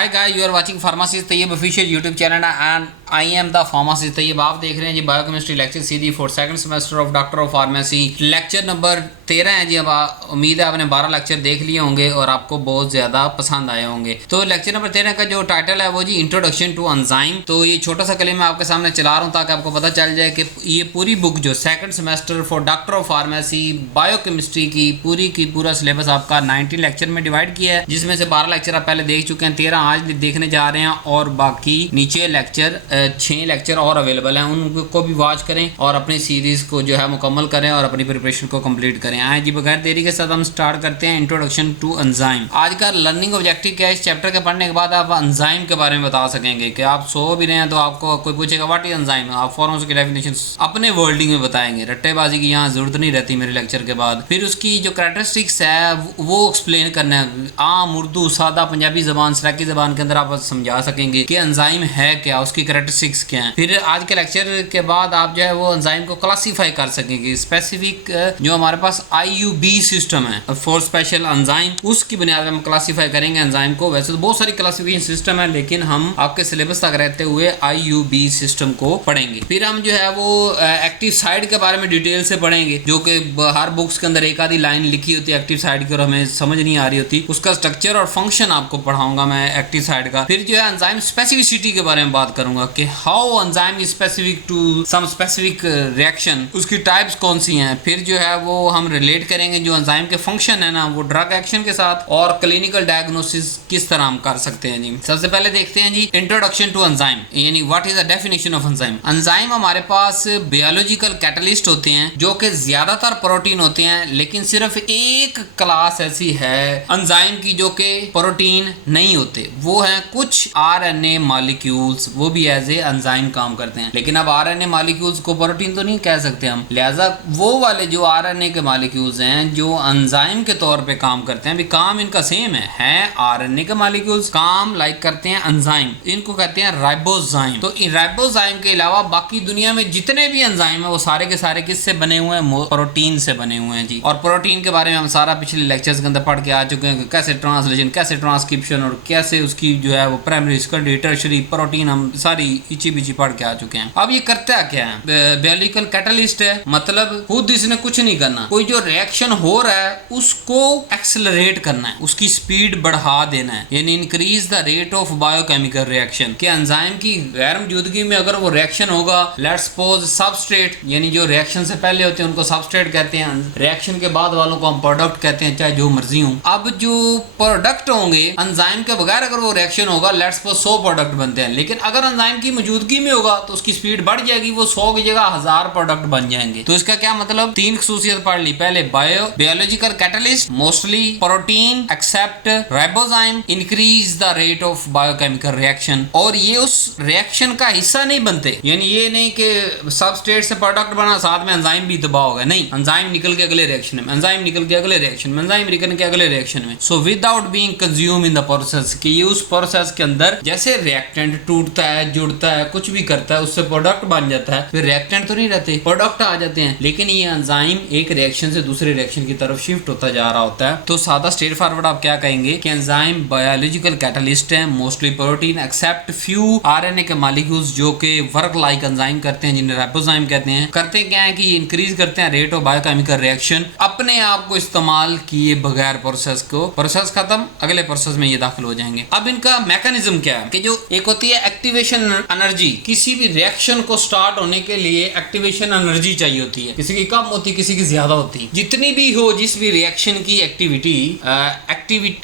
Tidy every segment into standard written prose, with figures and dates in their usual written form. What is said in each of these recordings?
Hi guys, you are watching pharmacist Taiyab official YouTube channel and I am the pharmacist Taiyab. आप देख रहे हैं जी biochemistry lecture series for second semester of doctor of pharmacy, lecture number 13 है जी। अब उम्मीद है आपने 12 लेक्चर देख लिए होंगे और आपको बहुत ज़्यादा पसंद आए होंगे। तो लेक्चर नंबर 13 का जो टाइटल है वो जी इंट्रोडक्शन टू एंजाइम। तो ये छोटा सा कलीम मैं आपके सामने चला रहा हूँ ताकि आपको पता चल जाए कि ये पूरी बुक जो second semester for doctor of pharmacy biochemistry की पूरा सिलेबस आपका 19 लेक्चर में डिवाइड किया है, जिसमें से 12 लेक्चर आप पहले देख चुके हैं, 13 आज देखने जा रहे हैं और बाकी नीचे लेक्चर 6 लेक्चर और अवेलेबल हैं, उनको भी वॉच करें और अपनी सीरीज को जो है मुकम्मल करें और अपनी प्रिपरेशन को कंप्लीट करें। आए जी बगैर देरी के साथ हम स्टार्ट करते हैं इंट्रोडक्शन टू एंजाइम। आज का लर्निंग ऑब्जेक्टिव क्या है? इस चैप्टर के पढ़ने के बाद आप एंजाइम के बारे में बता सकेंगे कि आप सो भी रहे हैं तो आपको कोई पूछेगा व्हाट इज एंजाइम, आप फौरन उसकी डेफिनेशन अपने वर्डिंग में बताएंगे। रट्टेबाजी की यहाँ जरूरत नहीं रहती मेरे लेक्चर के बाद। फिर उसकी जो कैरेक्टरिस्टिक्स है वो एक्सप्लेन करना है, आम उर्दू सादा पंजाबी जबान सराकी जबान के अंदर आप समझा सकेंगे कि एंजाइम है क्या, उसकी कैरेक्टरिस्टिक्स क्या है। फिर आज के लेक्चर के बाद आप जो है वो एंजाइम को क्लासीफाई कर सकेंगे। स्पेसिफिक जो हमारे पास IUB सिस्टम है फॉर स्पेशल एंजाइम, उसकी बुनियाद पर हम क्लासीफाई करेंगे एंजाइम को। वैसे तो बहुत सारी क्लासिफिकेशन सिस्टम है लेकिन हम आपके सिलेबस तक रहते हुए IUB सिस्टम को पढ़ेंगे। फिर हम जो है वो एक्टिव साइड के बारे में डिटेल से पढ़ेंगे, जो कि हर बुक्स के अंदर एक आधी लाइन लिखी होती है एक्टिव साइड की और हमें समझ नहीं आ रही होती। उसका स्ट्रक्चर और फंक्शन आपको पढ़ाऊंगा मैं एक्टिव साइड का। फिर जो है एंजाइम स्पेसिफिसिटी के बारे में बात करूंगा कि how enzyme is specific to some specific reaction, उसकी टाइप्स कौन सी हैं। फिर जो है वो हम रिलेट करेंगे जो एंजाइम के फंक्शन है ना वो ड्रग एक्शन के साथ, और क्लिनिकल डायग्नोसिस किस तरह हम कर सकते हैं जी। सबसे पहले देखते हैं जी इंट्रोडक्शन टू एंजाइम, यानी what is the definition of enzyme. Enzyme हमारे पास बायोलॉजिकल कैटलिस्ट होते हैं जो कि ज्यादातर प्रोटीन होते हैं, लेकिन सिर्फ एक क्लास ऐसी है एंजाइम की जो कि प्रोटीन नहीं होते, वो है कुछ RNA मॉलिक्यूल्स, वो भी एज ए एंजाइम काम करते हैं। लेकिन अब RNA मॉलिक्यूल्स को प्रोटीन तो नहीं कह सकते हम, लिहाजा वो वाले जो RNA के मॉलिक्यूल्स हैं जो एंजाइम के तौर पे काम करते हैं, भी काम इनका सेम है RNA के मॉलिक्यूल्स काम लाइक करते हैं एंजाइम, इनको कहते हैं राइबोजाइम। तो इन राइबोजाइम के अलावा बाकी दुनिया में जितने भी एंजाइम है वो सारे के सारे किससे बने हुए हैं? प्रोटीन से बने हुए हैं जी। और प्रोटीन के बारे में हम सारा पिछले लेक्चर्स के अंदर पढ़ के आ चुके हैं, कैसे ट्रांसलेशन, कैसे ट्रांसक्रिप्शन और कैसे उसकी जो है वो प्राइमरी सेकेंडरी टर्शियरी प्रोटीन हम सारी इची बिची पढ़ के आ चुके हैं। अब ये करता क्या है? बायोलॉजिकल कैटलिस्ट है, मतलब खुद इसने कुछ नहीं करना, कोई जो रिएक्शन हो रहा है उसको एक्सेलरेट करना है, उसकी स्पीड बढ़ा देना है, यानी increase the rate of biochemical reaction. कि एंजाइम की गैर मौजूदगी में अगर वो रिएक्शन होगा, लेट्स सपोज सबस्ट्रेट, यानी जो रिएक्शन से पहले होते हैं उनको सबस्ट्रेट कहते हैं, रिएक्शन के बाद वालों को हम प्रोडक्ट कहते हैं, चाहे जो मर्जी हो। अब जो प्रोडक्ट होंगे एंजाइम के बगैर अगर वो रिएक्शन होगा, लेट्स सपोज 100 प्रोडक्ट बनते हैं, लेकिन अगर एंजाइम की मौजूदगी में होगा तो उसकी स्पीड बढ़ जाएगी, वो 100 की जगह 1000 प्रोडक्ट बन जाएंगे। तो इसका क्या मतलब? 3 खसूसियत पढ़ ली। पहले biological catalyst, mostly protein except ribozyme, increase the rate of biochemical reaction. और ये उस रिएक्शन का हिस्सा नहीं बनते, यानी ये नहीं कि सबस्ट्रेट से प्रोडक्ट बना साथ में एंजाइम भी तबाह हो गया, नहीं, एंजाइम निकल के अगले रिएक्शन में, एंजाइम निकल के अगले रिएक्शन में, एंजाइम निकल के अगले रिएक्शन में। So without being consume in the process, कि ये उस प्रोसेस के अंदर जैसे रिएक्टेंट टूटता है, जुड़ता है, कुछ भी करता है, उससे प्रोडक्ट बन जाता है, फिर रिएक्टेंट तो नहीं रहते, प्रोडक्ट आ जाते हैं, लेकिन ये एंजाइम एक रिएक्शन से दूसरे रिएक्शन की तरफ शिफ्ट होता जा रहा होता है। तो सादा स्ट्रेट फॉरवर्ड आप क्या कहेंगे कि एंजाइम बायोलॉजिकल कैटलिस्ट है, mostly protein except few RNA के मॉलिक्यूल्स जो कि वर्क लाइक एंजाइम करते हैं, जिन्हें राइबोजाइम कहते हैं। करते क्या है कि ये इंक्रीज करते हैं रेट ऑफ बायोकेमिकल रिएक्शन अपने आप को इस्तेमाल किए बगैर, प्रोसेस को, प्रोसेस खत्म, अगले प्रोसेस में ये दाखिल हो जाएंगे। अब इनका मैकेनिज्म क्या है कि जो एक होती है एक्टिवेशन एनर्जी, किसी भी रिएक्शन को स्टार्ट होने के लिए एक्टिवेशन एनर्जी चाहिए होती है, किसी की कम होती है, किसी की ज्यादा होती है। जितनी भी हो, जिस भी रिएक्शन की एक्टिविटी,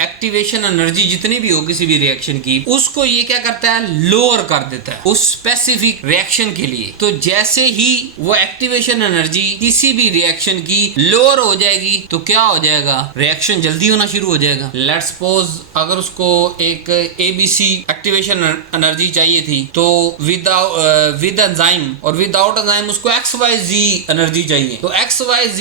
एक्टिवेशन एनर्जी जितनी भी हो किसी भी रिएक्शन की, उसको ये क्या करता है? लोअर कर देता है उस स्पेसिफिक रिएक्शन के लिए। तो जैसे ही वो एक्टिवेशन एनर्जी किसी भी रिएक्शन की लोअर हो जाएगी तो क्या हो जाएगा? रिएक्शन जल्दी होना शुरू हो जाएगा। लेट्स सपोज अगर उसको एक ABC एक्टिवेशन एनर्जी चाहिए थी तो विद एंजाइम और विदाउट एंजाइम उसको XYZ एनर्जी चाहिए। तो XYZ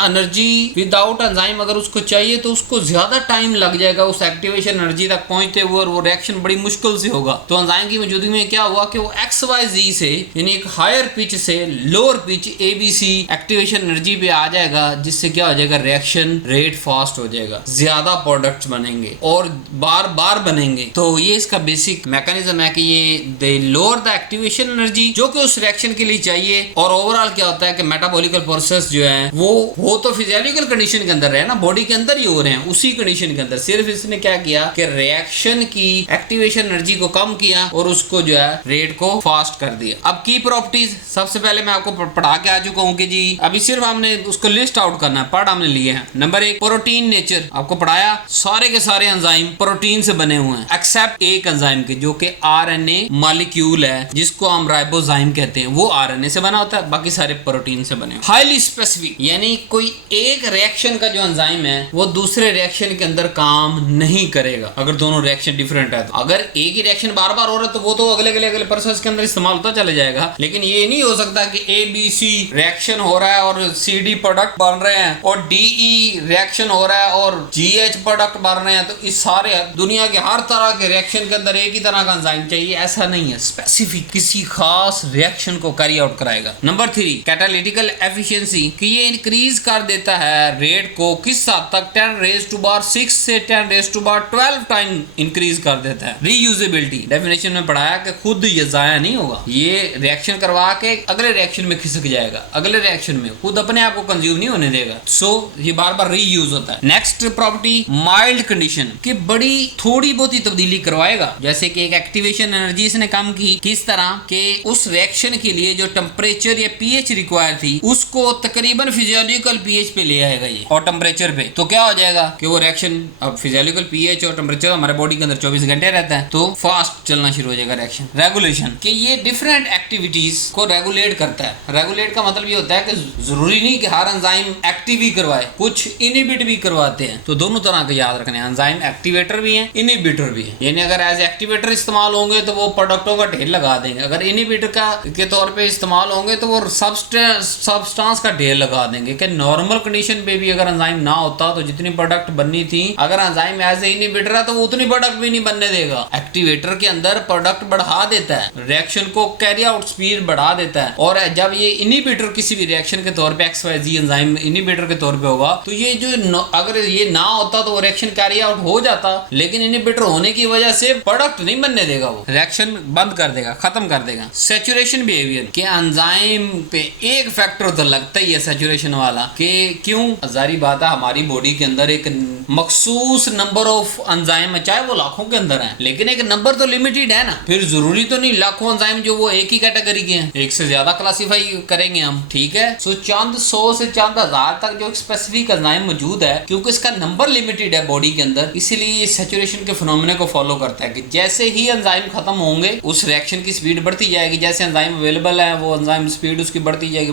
एनर्जी विदाउट एंजाइम अगर उसको चाहिए तो उसको ज्यादा टाइम लग जाएगा उस एक्टिवेशन एनर्जी तक पहुंचते हुए, और वो रिएक्शन बड़ी मुश्किल से होगा। तो एंजाइम की मौजूदगी में क्या हुआ कि वो XYZ से यानी एक हायर पिच से lower pitch ABC activation energy पे आ जाएगा, जिससे क्या हो जाएगा, रिएक्शन रेट फास्ट हो जाएगा, ज्यादा प्रोडक्ट्स बनेंगे और बार बार बनेंगे। तो ये इसका बेसिक मैकेनिज्म है कि ये दे लोअर द एक्टिवेशन एनर्जी जो कि उस रिएक्शन के लिए चाहिए। और ओवरऑल क्या होता है कि मेटाबॉलिकल प्रोसेस जो है वो तो फिजियोलॉजिकल कंडीशन के अंदर रहे ना, बॉडी के अंदर ही हो रहे हैं, उसी कंडीशन के अंदर। सिर्फ इसने क्या किया कि रिएक्शन की एक्टिवेशन एनर्जी को कम किया और उसको जो है रेट को फास्ट कर दिया। अब की प्रॉपर्टीज सबसे पहले मैं आपको पढ़ा के आ चुका हूं कि जी अभी सिर्फ हमने उसको लिस्ट आउट करना है, पढ़ हमने लिए हैं। नंबर 1 प्रोटीन नेचर, आपको पढ़ाया सारे के सारे एंजाइम प्रोटीन से बने हुए हैं एक्सेप्ट एक एंजाइम के जो कि RNA मॉलिक्यूल है, जिसको हम राइबोजाइम कहते हैं, वो RNA से बना होता है, बाकी सारे प्रोटीन से बने। हाईली स्पेसिफिक यानी कोई एक रिएक्शन का जो एंजाइम है वो दूसरे रिएक्शन के अंदर काम नहीं करेगा अगर दोनों रिएक्शन डिफरेंट है। तो अगर एक ही रिएक्शन बार बार हो रहा है तो वो तो अगले प्रोसेस के अंदर इस्तेमाल होता चला जाएगा, लेकिन ये नहीं हो सकता कि ABC रिएक्शन हो रहा है और CD प्रोडक्ट बन रहे हैं और DE रिएक्शन हो रहा है और GH प्रोडक्ट बन रहे हैं, तो इस सारे दुनिया के हर तरह के रिएक्शन के अंदर एक ही तरह का एंजाइम चाहिए, ऐसा नहीं है। स्पेसिफिक किसी खास रिएक्शन को कैरी आउट कराएगा। नंबर 3 कैटालिटिकल एफिशिएंसी, कि ये इंक्रीज कर देता है रेट को किस हद तक, 10⁻6 से 10⁻12 टाइम इंक्रीज कर देता है। रीयूजेबिलिटी, डेफिनेशन में पढ़ाया कि खुद ये जाया नहीं होगा, ये रिएक्शन करवा के अगले रिएक्शन में खिसक जाएगा, अगले रिएक्शन में खुद अपने आप को कंज्यूम नहीं होने देगा। सो ये बार बार रीयूज होता है। नेक्स्ट प्रॉपर्टी माइल्ड कंडीशन, कि बड़ी थोड़ी बहुत ही तब्दीली करवाएगा, जैसे कि एक एक्टिवेशन एनर्जी इसने कम की, किस तरह के उस रिएक्शन के लिए जो टेम्परेचर या pH रिक्वायर थी उसको तकरीबन फिजियोलॉजिकल pH पे ले आएगा ये, और टेम्परेचर पे। तो क्या हो जाएगा कि वो रिएक्शन, अब फिजियोलॉजिकल pH और टेम्परेचर हमारे बॉडी के अंदर 24 घंटे रहता है, तो फास्ट चलना शुरू हो जाएगा रिएक्शन। रेगुलेशन, कि ये डिफरेंट एक्टिविटीज को रेगुलेट करता है। रेगुलेट का मतलब ये होता है कि जरूरी नहीं कि हर एंजाइम एक्टिव ही करवाए, कुछ इनहिबिट भी करवाते हैं। तो दोनों तरह के याद रखने, एंजाइम एक्टिवेटर भी है, इनहिबिटर भी है। यानी अगर एज एक्टिवेटर इस्तेमाल होंगे तो वो प्रोडक्टों का ढेर लगा देंगे, अगर इनहिबिटर के तौर पे इस्तेमाल होंगे तो वो सब्सटेंस का ढेर लगा देंगे। कि नॉर्मल कंडीशन पे भी अगर एंजाइम ना होता तो जितनी प्रोडक्ट बननी थी, अगर एंजाइम एज ए इनहिबिटर है तो वो उतनी प्रोडक्ट भी नहीं बनने देगा। एक्टिवेटर के अंदर प्रोडक्ट बढ़ा देता है, रिएक्शन को कैरी आउट स्पीड बढ़ा देता है। और जब ये इनहिबिटर किसी भी रिएक्शन के तौर पे XYZ एंजाइम इनहिबिटर के तौर पे होगा तो ये जो अगर ये ना होता तो वो रिएक्शन कैरी आउट हो जाता, लेकिन इनहिबिटर होने की वजह से प्रोडक्ट नहीं बनने देगा, वो रिएक्शन बंद कर देगा, खत्म कर देगा। सैचुरेशन बिहेवियर, के एंजाइम पे एक फैक्टर तो लगता ही है सैचुरेशन वाला, कि क्यों, जारी बात है हमारी बॉडी के अंदर एक मखसूस नंबर ऑफ एंजाइम है, चाहे वो लाखों के अंदर है, लेकिन एक नंबर तो लिमिटेड है ना। फिर जरूरी तो नहीं लाखों एंजाइम जो वो एक ही कैटेगरी के हैं, एक से ज्यादा क्लासिफाई करेंगे हम, ठीक है। सो चंद 100 से चंद 1000 तक जो स्पेसिफिक एंजाइम मौजूद है, क्योंकि इसका नंबर लिमिटेड है बॉडी के अंदर, इसीलिए ये सैचुरेशन के फिनोमेना को फॉलो करता है कि जैसे ही एंजाइम खत्म होंगे उस रिएक्शन की स्पीड बढ़ती जाएगी, जैसे एंजाइम अवेलेबल है वो एंजाइम स्पीड उसकी बढ़ती जाएगी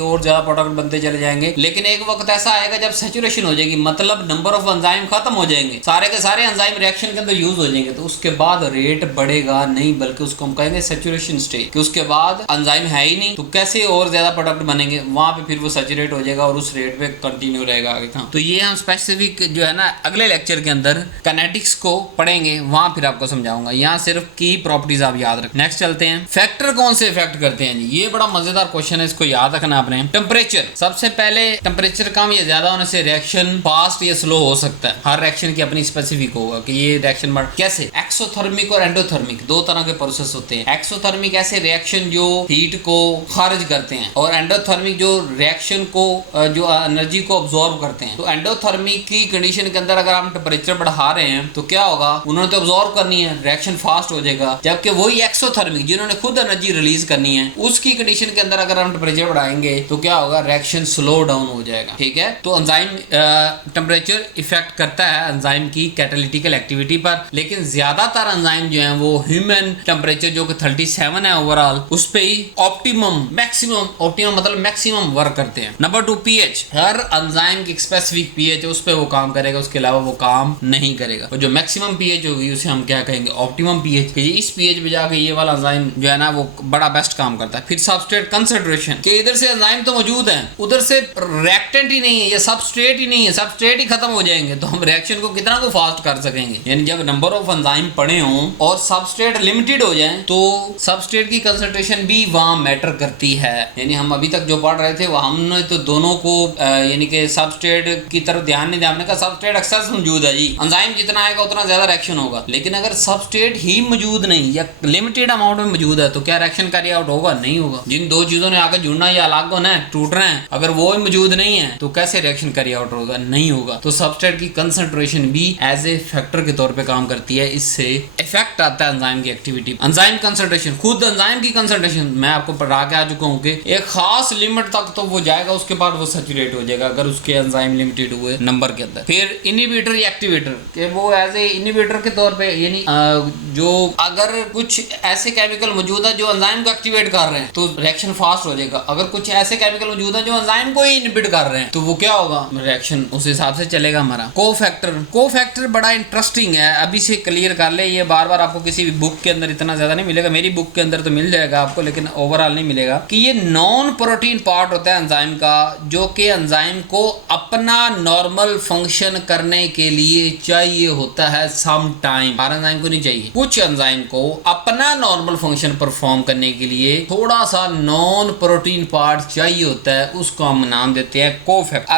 और ज्यादा प्रोडक्ट बनते चले जाएंगे। लेकिन एक वक्त ऐसा आएगा जब सैचुरेशन हो जाएगी, मतलब नंबर ऑफ एंजाइम खत्म हो जाएंगे, सारे के सारे एंजाइम रिएक्शन के अंदर यूज हो जाएंगे, तो उसके बाद रेट बढ़ेगा नहीं, बल्कि उसको हम कहेंगे सैचुरेशन स्टेज, कि उसके बाद एंजाइम है ही नहीं तो कैसे और ज्यादा प्रोडक्ट बनेंगे, वहां पे फिर वो सैचुरेट हो जाएगा और उस रेट पे कंटिन्यू रहेगा आगे। तो ये हम स्पेसिफिक जो है ना अगले लेक्चर के अंदर काइनेटिक्स को पढ़ेंगे, वहां फिर आपको समझाऊंगा। यहाँ सिर्फ की प्रॉपर्टीज आप याद रखें। नेक्स्ट चलते हैं, फैक्टर कौन से इफेक्ट करते हैं जी, ये बड़ा मजेदार क्वेश्चन है, इसको याद रखना आपने। टेम्परेचर, सबसे पहले टेम्परेचर कम या ज्यादा होने से रिएक्शन फास्ट या स्लो हो सकता है, हर रिएक्शन की अपनी स्पेसिफिक होगा कि ये रिएक्शन कैसे। एक्सोथर्मिक और एंडोथर्मिक दो तरह के प्रोसेस होते हैं। एक्सोथर्मिक ऐसे रिएक्शन जो हीट को खारिज करते हैं, और एंडोथर्मिक जो रिएक्शन को जो एनर्जी को अब्सॉर्ब करते हैं। तो एंडोथर्मिक की कंडीशन के अंदर अगर हम टेम्परेचर बढ़ा रहे हैं तो क्या होगा, उन्होंने तो अब्सॉर्ब करनी है, रिएक्शन फास्ट हो जाएगा। जबकि वही एक्सोथर्मिक जिन्होंने खुद एनर्जी रिलीज करनी है, उसकी कंडीशन के अंदर अगर हम टेम्परेचर बढ़ाएंगे तो क्या होगा, रिएक्शन स्लो डाउन हो जाएगा, ठीक है। तो एंजाइम टेम्परेचर इफेक्ट करता है एंजाइम की कैटालिटिकल एक्टिविटी पर, लेकिन ज्यादातर एंजाइम जो है वो ह्यूमन टेम्परेचर जो कि 37 है ओवरऑल, उस पे ही ऑप्टिमम मतलब मैक्सिमम वर्क करते हैं। नंबर 2 pH, हर एंजाइम की स्पेसिफिक pH उस पे वो काम करेगा, उसके अलावा वो काम नहीं करेगा। और जो मैक्सिमम pH होगी उसे हम क्या कहेंगे, ऑप्टिमम pH। इस pH पीएच पे जाके ये वाला एंजाइम जो है ना वो बड़ा बेस्ट काम करता है। फिर सबस्ट्रेट कंसंट्रेशन, कि इधर से एंजाइम तो मौजूद है, उधर से रिएक्टेंट ही नहीं है या सबस्ट्रेट ही नहीं है, सबस्ट्रेट ही खत्म हो जाएंगे तो हम रिएक्शन को कितना को फास्ट कर सकेंगे। यानी जब नंबर ऑफ एंजाइम पड़े हों और सबस्ट्रेट लिमिटेड हो जाए तो सबस्ट्रेट की कंसंट्रेशन भी वहां मैटर करती है। यानी हम अभी तक जो पढ़ रहे थे वो हमने तो दोनों को यानी कि सबस्ट्रेट की तरफ ध्यान नहीं दिया। हमने कहा सबस्ट्रेट एक्सेस मौजूद है जी, एंजाइम जितना आएगा उतना ज्यादा रिएक्शन होगा, लेकिन अगर सबस्ट्रेट ही मौजूद नहीं या लिमिटेड अमाउंट में मौजूद है तो क्या रिएक्शन कैरी आउट होगा? नहीं होगा। जिन दो चीजों ने आकर जुड़ना या अलग होना है, टूट रहे हैं, अगर वो मौजूद नहीं है तो कैसे रिएक्शन कैरी आउट होगा? नहीं होगा। तो सबस्ट्रेट की कंसंट्रेशन भी एज ए फैक्टर के तौर पे काम करती है, इससे इफेक्ट आता है एंजाइम की एक्टिविटी। एंजाइम कंसंट्रेशन, खुद एंजाइम की कंसंट्रेशन मैं आपको पढ़ा के आ चुका हूँ कि एक खास लिमिट तक तो वो जाएगा, उसके बाद वो सैचुरेट हो जाएगा अगर उसके एंजाइम लिमिटेड हुए नंबर के अंदर। फिर इनहिबिटर या एक्टिवेटर, कि वो एज ए इनहिबिटर के तौर पे, यानी जो अगर कुछ ऐसे केमिकल मौजूद है जो एंजाइम को एक्टिवेट कर रहे हैं तो रिएक्शन फास्ट हो जाएगा। अगर कुछ ऐसे केमिकल मौजूद है जो एंजाइम को ही इनहिबिट कर रहे हैं तो वो क्या होगा? रिएक्शन उस हिसाब से चलेगा हमारा। कोफैक्टर बड़ा इंटरेस्टिंग है, अभी से क्लियर कर ले, ये बार बार आपको किसी भी बुक के अंदर इतना ज्यादा नहीं मिलेगा, मेरी बुक के अंदर तो मिल जाएगा आपको, लेकिन ओवरऑल नहीं मिलेगा। कि ये नॉन प्रोटीन पार्ट होता है एंजाइम का, जो कि एंजाइम को अपना नॉर्मल फंक्शन करने के लिए चाहिए होता है सम टाइम। हर एंजाइम को नहीं चाहिए, कुछ एंजाइम को अपना नॉर्मल फंक्शन परफॉर्म करने के लिए थोड़ा सा नॉन प्रोटीन पार्ट चाहिए होता है, उसको हम नाम देते हैं कोफैक्टर।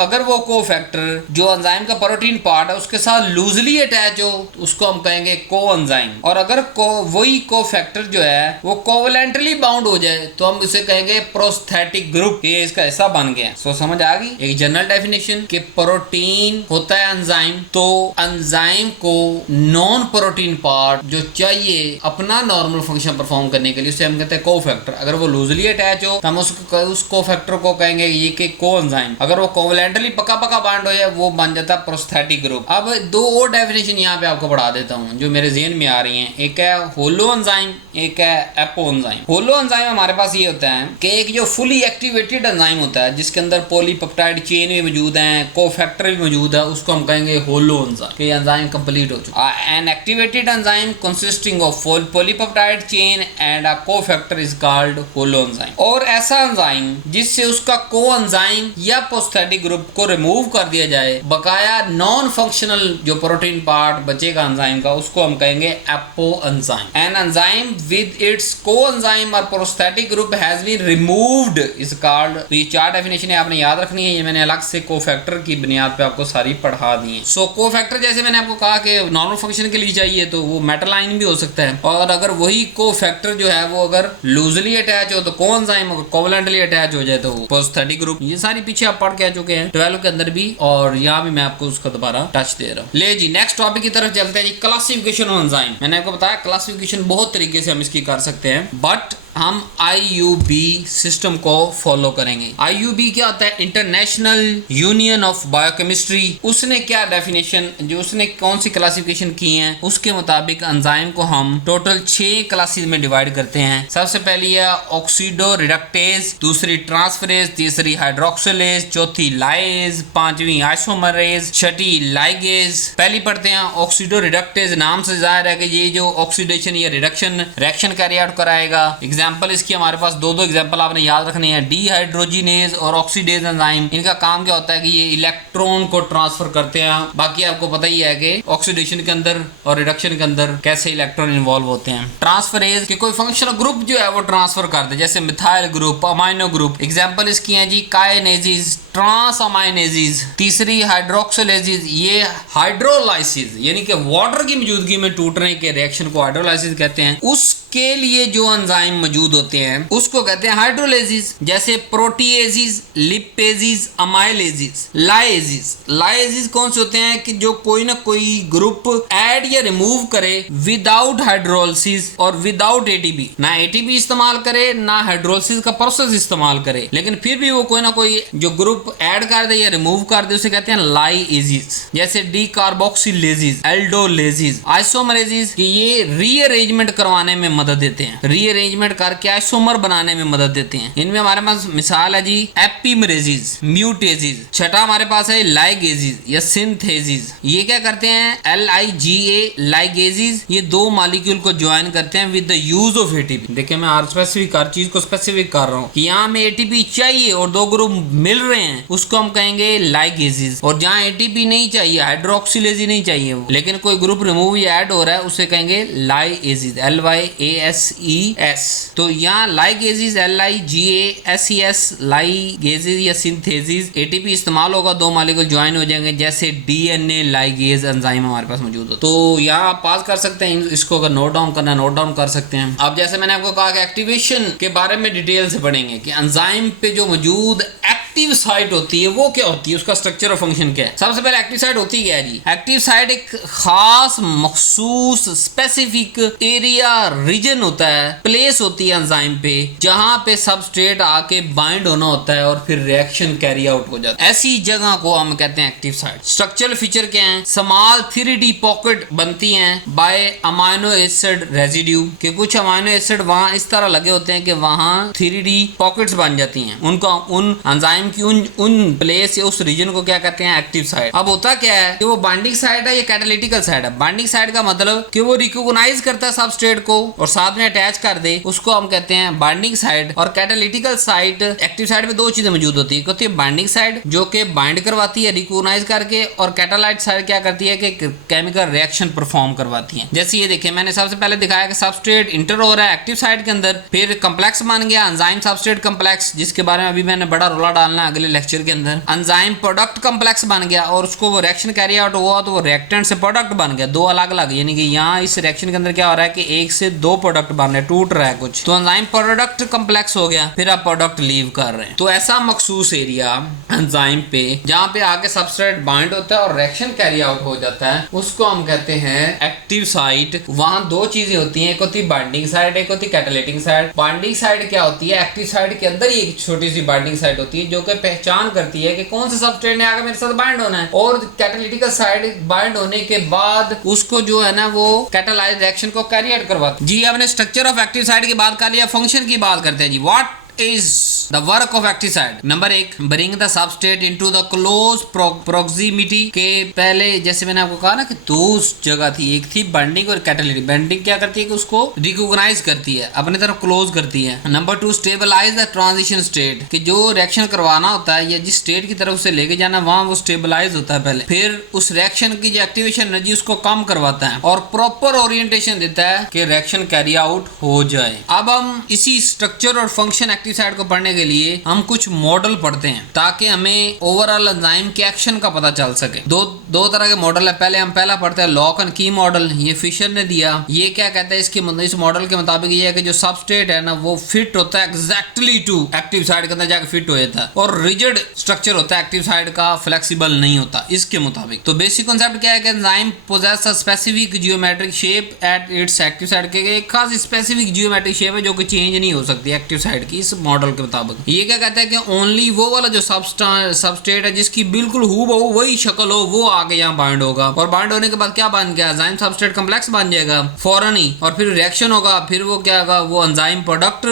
अगर वो कोफैक्टर जो एंजाइम का प्रोटीन पार्ट है उसके साथ लूजली अटैच हो उसको हम कहेंगे कोएंजाइम, और अगर वही कोफैक्टर जो है वो कोवलेंटली बाउंड हो जाए तो हम उसे कहेंगे प्रोस्थेटिक ग्रुप। ये इसका हिस्सा बन गया। सो समझ आ गई एक जनरल डेफिनेशन कि प्रोटीन होता है एंजाइम, तो एंजाइम को नॉन प्रोटीन पार्ट जो चाहिए अपना नॉर्मल फंक्शन परफॉर्म करने के लिए उसे हम कहते हैं कोफैक्टर। अगर वो लूजली अटैच हो तो हम उस कोफैक्टर को कहेंगे ये कि कोएंजाइम। अगर वो कोवलेंटली पक्का बाउंड हो जाए वो बन जाता है प्रोस्थेटिक ग्रुप। अब दो और डेफिनेशन यहाँ पे आपको पढ़ा देता हूँ जो मेरे ज़हन में आ रही हैं। एक है होलो एंजाइम, एक है एपो एंजाइम। होलो एंजाइम हमारे पास ये होता है कि एक जो फुली एक्टिवेटेड एंजाइम होता है जिसके अंदर पॉलीपेप्टाइड चेन भी मौजूद है, कोफैक्टर भी मौजूद है, उसको हम कहेंगे होलो एंजाइम, कि एंजाइम कंप्लीट हो चुका है। An activated enzyme consisting of polypeptide chain and a cofactor is called holoenzyme. और ऐसा एंजाइम जिससे उसका कोएंजाइम या प्रोस्थेटिक ग्रुप को रिमूव कर दिया जाए, बकाया नॉन फंक्शनल जो प्रोटीन पार्ट बचेगा एंजाइम का, उसको हम कहेंगे apoenzyme. An enzyme with its coenzyme और prosthetic group has been removed is called. तो ये चार डेफिनेशन आपने याद रखनी है, ये मैंने अलग से कोफैक्टर की बुनियाद पे आपको सारी पढ़ा दी है। सो कोफैक्टर जैसे मैंने आपको कहा कि नॉर्मल फंक्शन के लिए चाहिए तो वो मेटल आयन भी हो सकता है, और अगर वही कोफैक्टर जो है वो अगर लूजली अटैच हो तो कोएंजाइम, अगर कोवलेंटली अटैच हो जाए तो प्रोस्थेटिक ग्रुप। ये सारी पीछे आप पढ़ के आ चुके हैं 12 के अंदर भी, और यहाँ भी मैं आपको उसका दोबारा टच दे रहा हूँ। ले जी नेक्स्ट टॉपिक की तरफ चलते हैं जी, क्लासिफिकेशन ऑफ एंजाइम। मैंने आपको बताया क्लासिफिकेशन बहुत तरीके से हम इसकी कर सकते हैं, बट हम IUB सिस्टम को फॉलो करेंगे। IUB क्या होता है? International union of biochemistry. उसने क्या डेफिनेशन, जो उसने कौन सी क्लासिफिकेशन की है उसके मुताबिक एंजाइम को हम टोटल 6 क्लासेस में डिवाइड करते हैं। सबसे पहली है ऑक्सीडो रिडक्टेज, दूसरी ट्रांसफरेज, तीसरी हाइड्रोक्सिलेज, चौथी लाइज, पांचवी आइसोमरेज, छठी लाइगेज। पहली पढ़ते हैं ऑक्सीडो रिडक्टेज। नाम से जाहिर है कि ये जो ऑक्सीडेशन या रिडक्शन रिएक्शन कैरी आउट कराएगा। एग्जाम्पल इसकी हमारे पास दो एग्जाम्पल आपने याद रखने हैं, डीहाइड्रोजिनेज और ऑक्सीडेज एंजाइम। इनका काम क्या होता है कि ये इलेक्ट्रॉन को ट्रांसफर करते हैं। बाकी आपको पता ही है कि ऑक्सीडेशन के अंदर और रिडक्शन के अंदर कैसे इलेक्ट्रॉन इन्वॉल्व होते हैं। ट्रांसफरेज कि कोई फंक्शनल ग्रुप जो है वो ट्रांसफर कर दे, जैसे methyl group, amino group. Example इसकी है जी काइनेजीज, ट्रांस अमाइनेजीज। तीसरी हाइड्रोक्सिलेजीज, ये हाइड्रोलाइसिस यानी कि वाटर की मौजूदगी में टूटने के रिएक्शन को हाइड्रोलाइसिस कहते हैं। उसके लिए जो एंजाइम मौजूद होते हैं उसको कहते हैं हाइड्रोलेजिस, जैसे प्रोटीएजिस, लिपेजिस, अमाइलेजिस, लाइजिस। लाइजिस कौन से होते हैं कि जो कोई ना कोई ग्रुप ऐड या रिमूव करे विदाउट हाइड्रोलिसिस और विदाउट एटीपी, ना एटीपी इस्तेमाल करे ना हाइड्रोलिसिस का प्रोसेस इस्तेमाल करे, लेकिन फिर भी वो कोई ना कोई जो ग्रुप ऐड कर दे या रिमूव कर दे उसे कहते हैं लाइएजेस। जैसे डी कार्बोक्सिलेजेस, एल्डोलेजेस, आइसोमरेजेस कि ये रीअरेंजमेंट करवाने में मदद देते हैं, रीअरेंजमेंट करके आइसोमर बनाने में मदद देते हैं। इनमें हमारे पास मिसाल है जी एपिमरेजेस, म्यूटेजेस। छठा हमारे पास है लाइगेजेस या सिंथेजेस। ये क्या करते हैं LIGA लाइगेजेस, ये दो मॉलिक्यूल को ज्वाइन करते हैं with the use of ATP. देखिए मैं हर स्पेसिफिक हर चीज को स्पेसिफिक कर रहा हूँ कि यहाँ में एटीपी चाहिए और दो ग्रुप मिल रहे हैं उसको हम कहेंगे लाइगेजेस, और जहाँ एटीपी नहीं चाहिए, हाइड्रोक्सिलेज नहीं चाहिए वो, लेकिन कोई ग्रुप रिमूव या ऐड हो रहा है उसे कहेंगे लाइएजेस, LYASES। तो यहाँ लाइगेजेस LIGASES लाइगेजेस या सिंथेसिस, एटीपी इस्तेमाल होगा, दो मॉलिक्यूल ज्वाइन हो जाएंगे, जैसे DNA लाइगेज एंजाइम हमारे पास मौजूद हो। तो यहाँ आप पास कर सकते हैं, इसको अगर नोट डाउन करना नोट डाउन कर सकते हैं। अब जैसे मैंने आपको कहा कि एक्टिवेशन के बारे में डिटेल से पढ़ेंगे कि एंजाइम पे जो मौजूद एक्टिव साइट होती है वो क्या होती है, उसका स्ट्रक्चर और फंक्शन क्या है। सबसे पहले एक्टिव साइट होती क्या है जी? एक्टिव साइट एक खास मखसूस स्पेसिफिक एरिया रीजन होता है, प्लेस होती है एंजाइम पे, जहां पे सबस्ट्रेट आके बाइंड होना होता है और फिर रिएक्शन कैरी आउट हो जाता है। ऐसी जगह को हम कहते हैं एक्टिव साइट। स्ट्रक्चरल फीचर क्या है? स्मॉल 3D पॉकेट बनती हैं बाय अमाइनो एसिड रेजिड्यू, के कुछ अमाइनो एसिड वहां इस तरह लगे होते हैं कि वहां 3D पॉकेट्स बन जाती हैं। उनका उन एंजाइम की उन प्लेस या उस रीजन को क्या कहते हैं? Active site. अब होता क्या है कि वो बाइंडिंग साइट है या कैटालिटिकल साइट है। बाइंडिंग साइट का मतलब कि वो रिकॉग्नाइज करता है सबस्ट्रेट को और साथ में अटैच कर दे, उसको हम कहते हैं बाइंडिंग साइट। और कैटालिटिकल साइट, एक्टिव साइट में दो चीजें मौजूद होती है, होती है बाइंडिंग साइट जो कि बाइंड करवाती है रिकॉग्नाइज करके, और कैटालाइट साइट क्या करती है कि केमिकल रिएक्शन परफॉर्म करवाती है। जैसे ये देखिए मैंने सबसे पहले दिखाया कि सबस्ट्रेट इंटर हो रहा है एक्टिव साइट के अंदर, फिर कम्प्लेक्स बन गया एंजाइम सबस्ट्रेट कम्प्लेक्स, जिसके बारे में अभी मैंने बड़ा रोला डालना है अगले लेक्चर के अंदर। एंजाइम प्रोडक्ट कम्प्लेक्स बन गया और उसको वो रिएक्शन कैरी आउट हुआ तो वो रिएक्टेंट से प्रोडक्ट बन गया, दो अलग अलग। यानी कि यहाँ इस रिएक्शन के अंदर क्या हो रहा है कि एक से दो प्रोडक्ट बन रहे हैं, टूट रहा है कुछ, तो एंजाइम प्रोडक्ट कम्प्लेक्स हो गया, फिर आप प्रोडक्ट लीव कर रहे हैं। तो ऐसा मखसूस एरिया एंजाइम पे जहाँ पे आके सबस्ट्रेट बाइंड होता है और रिएक्शन कैरी आउट हो जाता है, उसको हम कहते हैं एक्टिव साइट। वहां दो चीजें होती हैं, एक होती है बाइंडिंग साइट, एक होती है कैटालिटिक साइट। बाइंडिंग साइट क्या होती है? एक्टिव साइट के अंदर ही एक छोटी सी बाइंडिंग साइट होती है जो कि पहचान करती है कि कौन से सबस्ट्रेट ने आगे मेरे साथ बाइंड होना है, और कैटालिटिकल साइट बाइंड होने के बाद उसको जो है ना वो कैटालाइज रिएक्शन को कैरी आउट करवाती है। जी हमने स्ट्रक्चर ऑफ एक्टिव साइट की बात कर लिया, फंक्शन की बात करते हैं जी। What is the work of active site? Number एक, bring the substrate into the close proximity के पहले जैसे मैंने आपको कहा ना कि दो जगह थी, एक थी बाइंडिंग और कैटालिटिक। बाइंडिंग क्या करती है कि उसको रिकॉग्नाइज करती है, अपने तरफ क्लोज करती है। Number two, stabilize the transition state, कि जो रिएक्शन करवाना होता है या जिस स्टेट की तरफ से लेके जाना वहां वो स्टेबलाइज होता है पहले, फिर उस रिएक्शन की जो एक्टिवेशन एनर्जी उसको कम करवाता है और प्रॉपर ओरिएंटेशन देता है कि रिएक्शन कैरी आउट हो जाए। अब हम इसी स्ट्रक्चर और फंक्शन एक्टिव साइट को पढ़ने के लिए हम कुछ मॉडल पढ़ते हैं ताकि हमें ओवरऑल एंजाइम के एक्शन का पता चल सके। दो तरह के मॉडल है। पहले हम पहला पढ़ते हैं लॉक एंड की मॉडल, ये फिशर ने दिया। ये क्या कहता है इसके इस मॉडल के मुताबिक ये है कि जो सबस्ट्रेट है ना वो फिट होता है एग्जैक्टली टू एक्टिव साइट के अंदर जाकर फिट हो जाता है, और रिजिड स्ट्रक्चर होता है एक्टिव साइट का, फ्लेक्सिबल नहीं होता इसके मुताबिक। तो बेसिक कॉन्सेप्ट क्या है कि enzyme possess a specific geometric shape at its active site के, एक खास स्पेसिफिक जियोमेट्रिक शेप है जो कि चेंज नहीं हो सकती एक्टिव साइट की इस मॉडल के मुताबिक। ये क्या कहता है कि ओनली वो वाला जो सबस्ट्रेट है जिसकी बिल्कुल हूबहू वही शक्ल हो वो आगे यहाँ बाइंड होगा, और बाइंड होने के बाद क्या बन गया? एंजाइम सबस्ट्रेट कम्प्लेक्स बन जाएगा फौरन ही, और फिर रिएक्शन होगा, फिर वो क्या होगा? वो एंजाइम प्रोडक्ट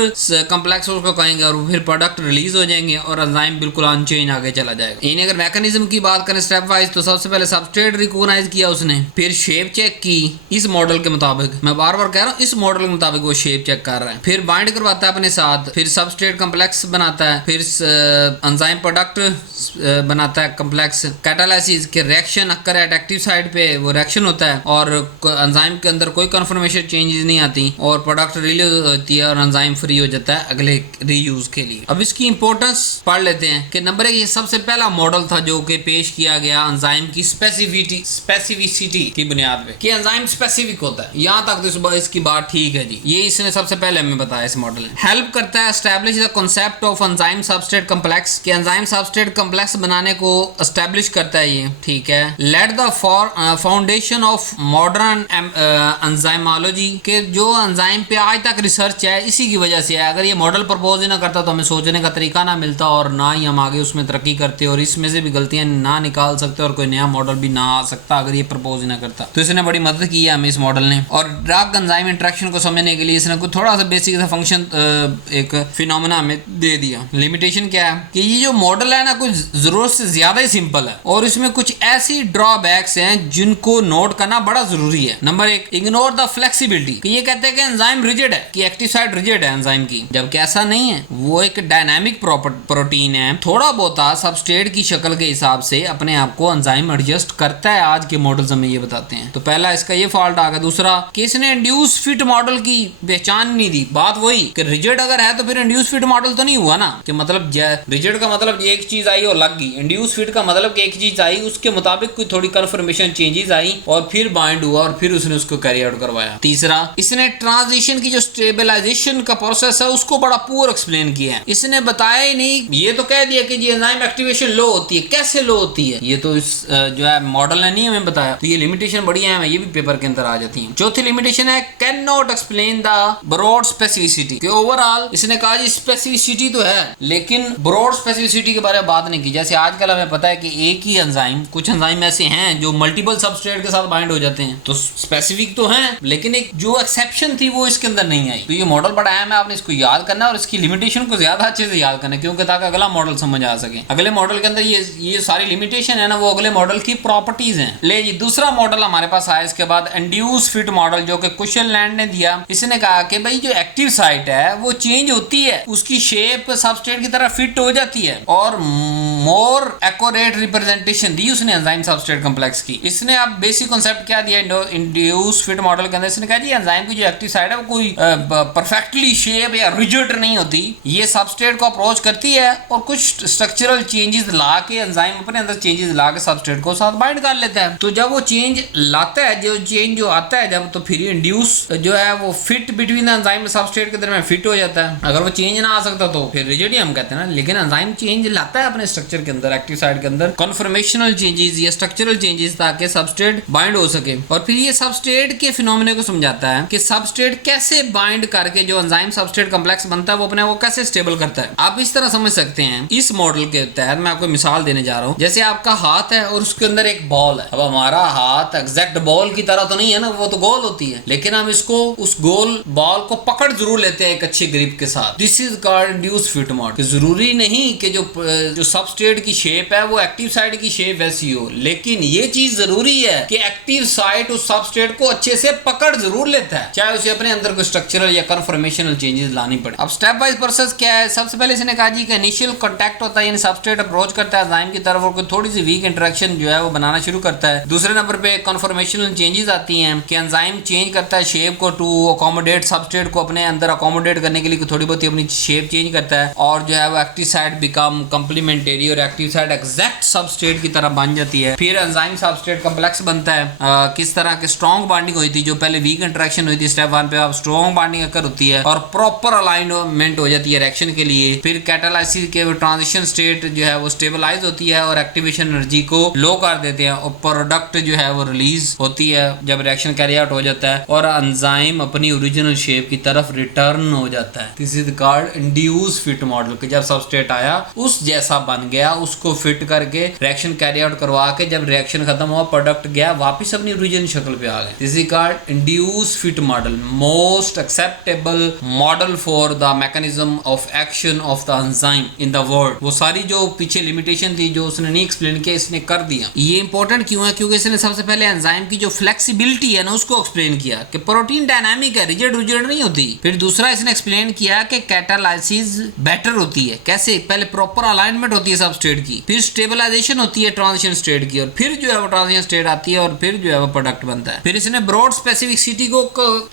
कम्प्लेक्स उसको कहेंगे और फिर प्रोडक्ट रिलीज हो जाएंगे और एंजाइम बिल्कुल अनचेंज आगे चला जाएगा। यानी अगर मैकेनिज्म की बात करें स्टेप वाइज, तो सबसे पहले सबस्ट्रेट रिकॉग्नाइज किया उसने, फिर शेप चेक की इस मॉडल के मुताबिक। मैं बार बार कह रहा हूँ इस मॉडल के मुताबिक वो शेप चेक कर रहा है, फिर बाइंड करवाता है अपने साथ, फिर सबस्ट्रेट कम्प्लेक्स बनाता है, फिर एंजाइम प्रोडक्ट बनाता है कम्प्लेक्स, कैटालाइसिस के reaction occur eight active site पे वो रिएक्शन होता है और एंजाइम के अंदर कोई कन्फर्मेशन चेंजेस नहीं आती और प्रोडक्ट रिलीज होती है और एंजाइम फ्री हो जाता है अगले रीयूज के लिए। अब इसकी इंपॉर्टेंस पढ़ लेते हैं कि नंबर एक, ये सबसे पहला मॉडल था जो कि पेश किया गया एंजाइम की स्पेसिफिसिटी की बुनियाद पे कि एंजाइम स्पेसिफिक होता है। यहाँ तक तो इसकी बात ठीक है जी, ये इसने सबसे पहले हमें बताया इस मॉडल ने। हेल्प करता है establish the concept concept of enzyme substrate complex कि एंजाइम सबस्ट्रेट कॉम्प्लेक्स बनाने को एस्टेब्लिश करता है ये, ठीक है। Let the foundation of modern enzymology के जो एंजाइम पे आज तक रिसर्च है इसी की वजह से है। अगर ये मॉडल प्रपोज ही ना करता तो हमें सोचने का तरीका ना मिलता और ना ही हम आगे उसमें तरक्की करते और इसमें से भी गलतियां ना निकाल सकते और कोई नया मॉडल भी ना आ सकता अगर ये प्रपोज ही ना करता। तो इसने बड़ी मदद की है हमें इस मॉडल ने। और ड्रग एंजाइम इंटरेक्शन को समझने के लिए इसने कुछ थोड़ा सा बेसिक सा फंक्शन एक फिनोमेना हमें दे दिया। लिमिटेशन क्या है कि ये जो मॉडल है ना कुछ जरूरत से ज्यादा ही सिंपल है और इसमें कुछ ऐसी ड्रॉबैक्स हैं जिनको नोट करना बड़ा जरूरी है। नंबर 1, इग्नोर द फ्लेक्सिबिलिटी कि ये कहते हैं कि एंजाइम रिजिड है, कि एक्टिव साइट रिजिड है एंजाइम की, जबकि ऐसा नहीं है। वो एक डायनामिक प्रोटीन है, थोड़ा बहुत सबस्ट्रेट की शक्ल के हिसाब से अपने आप को एंजाइम एडजस्ट करता है। आज के मॉडल्स हमें ये बताते हैं। तो पहला इसका ये फॉल्ट आ गया। दूसरा कि इसने इंड्यूस फिट मॉडल की पहचान नहीं दी। बात वही कि रिजिड अगर है तो फिर इंड्यूस फिट मॉडल तो नहीं हुआ ना, कि मतलब रिजिड का मतलब एक चीज आई और लग गई, इंड्यूस फिट का मतलब कि एक चीज आई उसके मुताबिक कोई थोड़ी कन्फर्मेशन चेंजेस आई और फिर बाइंड हुआ और फिर उसने उसको कैरी आउट करवाया। तीसरा, इसने ट्रांजिशन की जो स्टेबलाइजेशन का प्रोसेस है उसको बड़ा पूर एक्सप्लेन किया है। इसने बताया ही नहीं, ये तो कह दिया कि जी एंजाइम एक्टिवेशन लो होती है। कैसे लो होती है ये तो इस जो है मॉडल ने नहीं हमें बताया। तो ये लिमिटेशन बड़ी है, ये भी पेपर के अंदर आ जाती है। चौथी लिमिटेशन है can not explain the broad specificity कि ओवरऑल इसने कहा जी स्पेसिफिसिटी तो है लेकिन ब्रॉड स्पेसिफिसिटी के बारे में बात नहीं की। जैसे आजकल हमें पता है कि एक ही एंजाइम, कुछ एंजाइम ऐसे हैं जो मल्टीपल सबस्ट्रेट के साथ बाइंड हो जाते हैं, तो स्पेसिफिक तो हैं लेकिन एक जो एक्सेप्शन थी वो इसके अंदर नहीं आई। तो ये मॉडल बड़ा अहम है, आपने इसको याद करना है और इसकी लिमिटेशन को ज्यादा अच्छे से याद करना है क्योंकि ताकि अगला मॉडल समझ आ सके। अगले मॉडल के अंदर ये सारी लिमिटेशन है ना वो अगले मॉडल की प्रॉपर्टीज हैं। ले जी दूसरा मॉडल हमारे पास आया इसके बाद इंड्यूस फिट मॉडल जो कि कुशल लैंड ने दिया। इसने कहा कि भाई जो एक्टिव साइट है वो चेंज होती है, उसकी शेप सबस्ट्रेट की तरह फिट हो जाती है और मोर एक्यूरेट रिप्रेजेंटेशन दी उसने एंजाइम सबस्ट्रेट कॉम्प्लेक्स की। इसने अब बेसिक कांसेप्ट क्या दिया इंड्यूस फिट मॉडल के अंदर, इसने कहा जी एंजाइम की जो एक्टिव साइट है वो कोई परफेक्टली शेप या रिजिड नहीं होती, ये सबस्ट्रेट को अप्रोच करती है और कुछ स्ट्रक्चरल चेंजेस ला के एंजाइम अपने अंदर चेंजेस ला के सबस्ट्रेट को साथ बाइंड कर लेता है। तो जब वो चेंज लाता है, जो चेंज जो आता है जब, तो फिर इंड्यूस जो है वो फिट बिटवीन एंजाइम और सबस्ट्रेट के दरमियान फिट हो जाता है। अगर वो चेंज ना आ सकता तो फिर रिजिड ही हम कहते हैं ना। लेकिन एंजाइम चेंज लाता है अपने स्ट्रक्चर के अंदर, एक्टिव साइट के अंदर कन्फर्मेशनल चेंजेस या स्ट्रक्चरल चेंजेस ताकि सबस्ट्रेट बाइंड हो सके। और फिर ये सबस्ट्रेट के फिनोमेना को समझाता है कि सबस्ट्रेट कैसे बाइंड करके जो एंजाइम सबस्ट्रेट कॉम्प्लेक्स बनता है वो अपने वो कैसे स्टेबल करता है। आप इस तरह समझ सकते हैं इस मॉडल के तहत। मैं आपको मिसाल देने जा रहा हूं, जैसे आपका हाथ है और उसके अंदर एक बॉल है। अब हमारा हाथ एग्जैक्ट बॉल की तरह तो नहीं है ना, वो तो गोल होती है, लेकिन हम इसको उस गोल बॉल को पकड़ जरूर लेते हैं एक अच्छी ग्रिप के साथ। This is called induce fit model. जरूरी नहीं कि जो सबस्ट्रेट की शेप है वो एक्टिव साइट की शेप वैसी हो, लेकिन ये चीज जरूरी है कि एक्टिव साइट उस सबस्ट्रेट को अच्छे से पकड़ जरूर लेता है, चाहे उसे अपने अंदर कोई स्ट्रक्चरल या कन्फर्मेशनल चेंजेस लानी पड़े। अब स्टेप वाइज प्रोसेस क्या है। सबसे पहले इसने कहा जी कि इनिशियल कांटेक्ट होता है, यानी सबस्ट्रेट अप्रोच करता है एंजाइम की तरफ और कोई थोड़ी सी वीक इंटरेक्शन जो है वो बनाना शुरू करता है। दूसरे नंबर पे कन्फर्मेशनल चेंजेस आती हैं कि एंजाइम चेंज करता है शेप को टू अकोमोडेट सबस्ट्रेट को अपने अंदर अकोमोडेट करने के लिए थोड़ी बहुत अपनी शेप चेंज करता है और जो है वो एक्टिव साइट बिकम कंप्लीमेंटरी और एक्टिव साइट एग्जैक्ट सबस्ट्रेट की तरह बन जाती है। फिर एंजाइम सबस्ट्रेट कॉम्प्लेक्स बनता है। किस तरह के स्ट्रॉन्ग बॉन्डिंग हुई थी, जो पहले वीक इंटरेक्शन हुई थी स्टेप 1 पे, अब स्ट्रॉन्ग बॉन्डिंग अकर होती है और प्रॉपर अलाइनमेंट हो जाती है रिएक्शन के लिए। फिर कैटालाइसिस के ट्रांजिशन स्टेट जो है वो स्टेबलाइज होती है और एक्टिवेशन एनर्जी को लो कर देते हैं और प्रोडक्ट जो है वो रिलीज होती है जब रिएक्शन कैरी आउट हो जाता है और एंजाइम अपनी ओरिजिनल शेप की तरफ रिटर्न हो जाता है। This is called induce fit model कि जब सबस्ट्रेट आया उस जैसा बन गया, उसको फिट करके रिएक्शन कैरी आउट करवा के जब रिएक्शन खत्म हुआ प्रोडक्ट गया वापस अपनी ओरिजिनल शक्ल पे आ गए। This is called induce fit model, most acceptable model for the mechanism of action of the enzyme in the world. वो सारी जो पीछे लिमिटेशन थी जो उसने नहीं एक्सप्लेन किया इसने कर दिया। ये इंपॉर्टेंट क्यों है, क्योंकि इसने सबसे पहले एंजाइम की जो फ्लेक्सिबिलिटी है ना उसको एक्सप्लेन किया कि प्रोटीन डायनामिक है, रिजिड नहीं होती। फिर दूसरा इसने एक्सप्लेन किया कि कैटालाइसिस बेटर होती है। कैसे, पहले प्रॉपर अलाइनमेंट होती है सबस्ट्रेट की, फिर स्टेबलाइजेशन होती है ट्रांजिशन स्टेट की और फिर जो है वो ट्रांजिशन स्टेट आती है और फिर जो है वो प्रोडक्ट बनता है। फिर इसने ब्रॉड स्पेसिफिसिटी को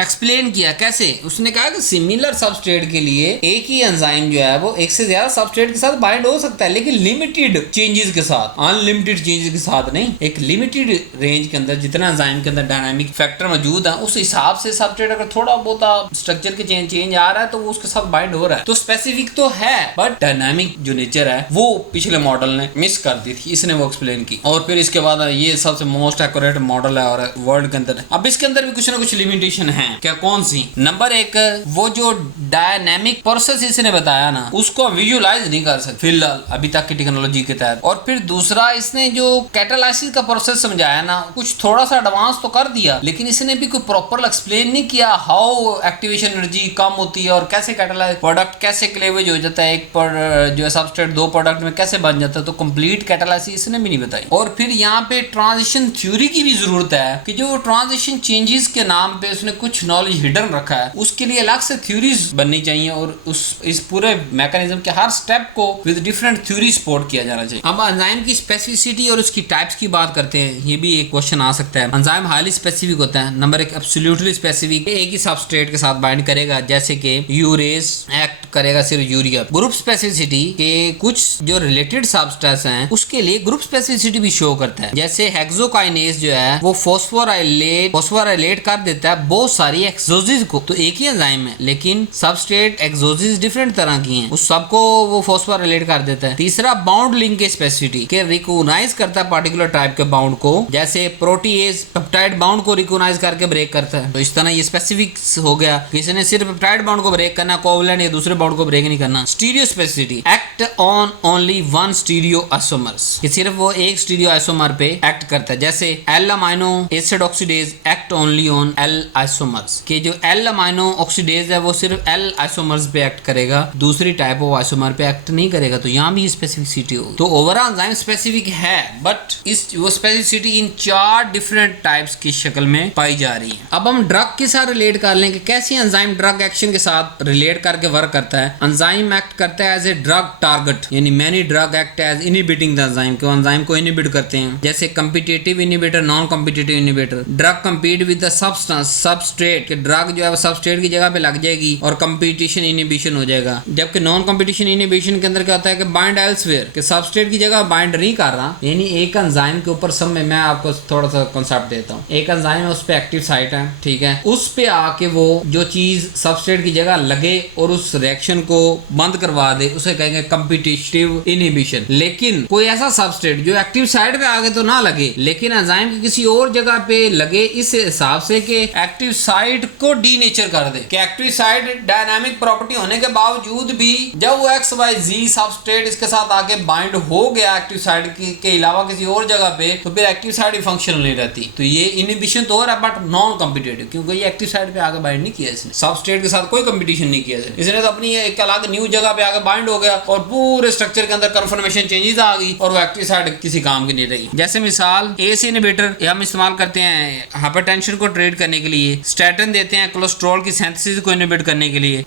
एक्सप्लेन किया। कैसे, उसने कहा कि सिमिलर सबस्ट्रेट के लिए एक ही एंजाइम जो है वो एक से ज्यादा सबस्ट्रेट के साथ बाइंड हो सकता है, लेकिन लिमिटेड चेंजेस के साथ, अनलिमिटेड चेंजेस के साथ नहीं। एक लिमिटेड रेंज के अंदर जितना एंजाइम के अंदर डायनामिक फैक्टर मौजूद है उस हिसाब से सबस्ट्रेट अगर थोड़ा बहुत स्ट्रक्चर के चेंज आ रहा है तो वो उसके साथ बाइंड हो रहा है। तो स्पेसिफिक तो है बट डायनामिक जो नेचर है वो पिछले मॉडल ने मिस कर दी थी, इसने वो एक्सप्लेन की। और फिर इसके बाद ये सबसे मोस्ट एक्यूरेट मॉडल है और वर्ल्ड के अंदर है। अब इसके अंदर भी कुछ ना कुछ लिमिटेशन है। क्या, कौन सी? नंबर एक, वो जो डायनामिक प्रोसेस इसने बताया ना उसको विजुअलाइज नहीं कर सकते फिलहाल अभी तक की टेक्नोलॉजी के तहत। और फिर दूसरा, इसने जो कैटालाइसिस का प्रोसेस समझाया ना कुछ थोड़ा सा एडवांस तो कर दिया, लेकिन इसने भी कोई प्रॉपर एक्सप्लेन नहीं किया हाउ एक्टिवेशन एनर्जी कम होती है और कैसे कैटालाइज प्रोडक्ट कैसे क्लेवेज हो जाता है, एक पर जो सबस्ट्रेट दो प्रोडक्ट में कैसे बन जाता है। तो कंप्लीट कैटालाइसिस इसने भी नहीं बताई। और फिर यहाँ पे ट्रांजिशन थ्योरी की भी जरूरत है कि जो ट्रांजिशन चेंजेस के नाम पे उसने कुछ नॉलेज हिडन रखा है, उसके लिए अलग से थ्योरीज बननी चाहिए और इस पूरे मैकेनिज्म के हर स्टेप को विद डिफरेंट थ्योरी सपोर्ट किया जाना चाहिए। अब एंजाइम की स्पेसिफिसिटी और उसकी टाइप्स की बात करते हैं, ये भी एक क्वेश्चन आ सकता है। एंजाइम हाईली स्पेसिफिक होता है। नंबर एक, एब्सोल्युटली स्पेसिफिक, एक ही सबस्ट्रेट के साथ बाइंड करेगा, जैसे कि यूरेज एक्ट करेगा सिर्फ यूरिया। ग्रुप स्पेसिफिसिटी के कुछ जो रिलेटेड सबस्टेंस हैं उसके लिए ग्रुप स्पेसिफिसिटी भी शो करता है, जैसे हेक्सोकाइनेज जो है वो फॉस्फोराइलेट कर देता है बहुत सारी एक्सोसिस को। तो एक ही एंजाइम है लेकिन सबस्ट्रेट एक्सोसिस डिफरेंट तरह की हैं, उस सबको वो फॉस्फोराइलेट कर देता है। तीसरा, बाउंड लिंकेज स्पेसिफिसिटी के रिकॉग्नाइज करता है पार्टिकुलर टाइप के बाउंड को, जैसे प्रोटीएज पेप्टाइड बाउंड को रिकॉग्नाइज करके ब्रेक करता है। तो इस तरह ये स्पेसिफिक हो गया, किसी ने सिर्फ पेप्टाइड बाउंड को ब्रेक करना, कोवलेंट या दूसरे बाउंड को ब्रेक नहीं करना। Stereo specificity, act on only one stereo isomers, कि सिर्फ वो एक स्टीरियो आइसोमर पे एक्ट करता है, जैसे L amino acid oxidase act only on L isomers, कि जो एल अमाइनो ऑक्सीडेज है वो सिर्फ एल आइसोमर्स पे एक्ट करेगा, दूसरी टाइप ऑफ आइसोमर पे एक्ट नहीं करेगा। तो यहाँ भी स्पेसिफिसिटी हो। तो ओवरऑल एंजाइम स्पेसिफिक है बट वो स्पेसिफिसिटी इन 4 डिफरेंट टाइप्स की शक्ल में पाई जा रही है। अब हम ड्रग के साथ रिलेट कर लें कि कैसे एंजाइम ड्रग एक्शन के साथ रिलेट करके वर्क करता है। एंजाइम एक्ट करता है एज ए ड्रग टारगेट, यानी many drug act as inhibiting the enzyme, को एंजाइम को इनहिबिट करते हैं, जैसे competitive inhibitor, non competitive inhibitor. Drug compete with the substance, substrate, के ड्रग जो है वो सबस्ट्रेट की जगह पे लग जाएगी और कंपटीशन इनहिबिशन हो जाएगा। जबकि नॉन कंपटीशन इनहिबिशन के अंदर क्या होता है कि बाइंड एल्सवेयर, के सबस्ट्रेट की जगह बाइंड नहीं कर रहा, यानी एक एंजाइम के ऊपर सब में मैं आपको थोड़ा सा कॉन्सेप्ट देता हूँ। एक एंजाइम है, उस पे एक्टिव साइट है, ठीक है, उस पे आके वो जो चीज सबस्ट्रेट की जगह लगे और उस रिएक्शन को बंद करवा दे, उसे कहेंगे कंपटीटिव इनहिबिशन। लेकिन कोई ऐसा सबस्ट्रेट जो एक्टिव साइट पे आगे तो ना लगे लेकिन एंजाइम की किसी और जगह पे लगे, इस हिसाब से कि एक्टिव साइट को डीनेचर कर दे, कि एक्टिव साइट डायनामिक प्रॉपर्टी होने के बावजूद भी जब वो XYZ सबस्ट्रेट इसके साथ आके बाइंड हो गया एक्टिव साइट के अलावा किसी और जगह पे, तो फिर एक्टिव साइट फंक्शनल नहीं रहती। तो ये इनहिबिशन तो हो रहा है बट नॉन कॉम्पिटिटिव, क्योंकि ये एक्टिव साइट पे आगे बाइंड नहीं किया इसने, सबस्ट्रेट के साथ कोई कंपटीशन नहीं किया इसने, तो अपनी एक अलग न्यू जगह पे आके बाइंड हो गया और पूरे स्ट्रक्चर के अंदर कन्फर्मेशन चेंजेस आ गई और वो एक्टिव साइट किसी काम की नहीं रही। जैसे मिसाल ACE इनहिबिटर हम इस्तेमाल करते हैं हाइपरटेंशन को ट्रीट करने के लिए, स्टैटिन देते हैं कोलेस्ट्रॉल की सिंथेसिस को इनहिबिट करने के लिए,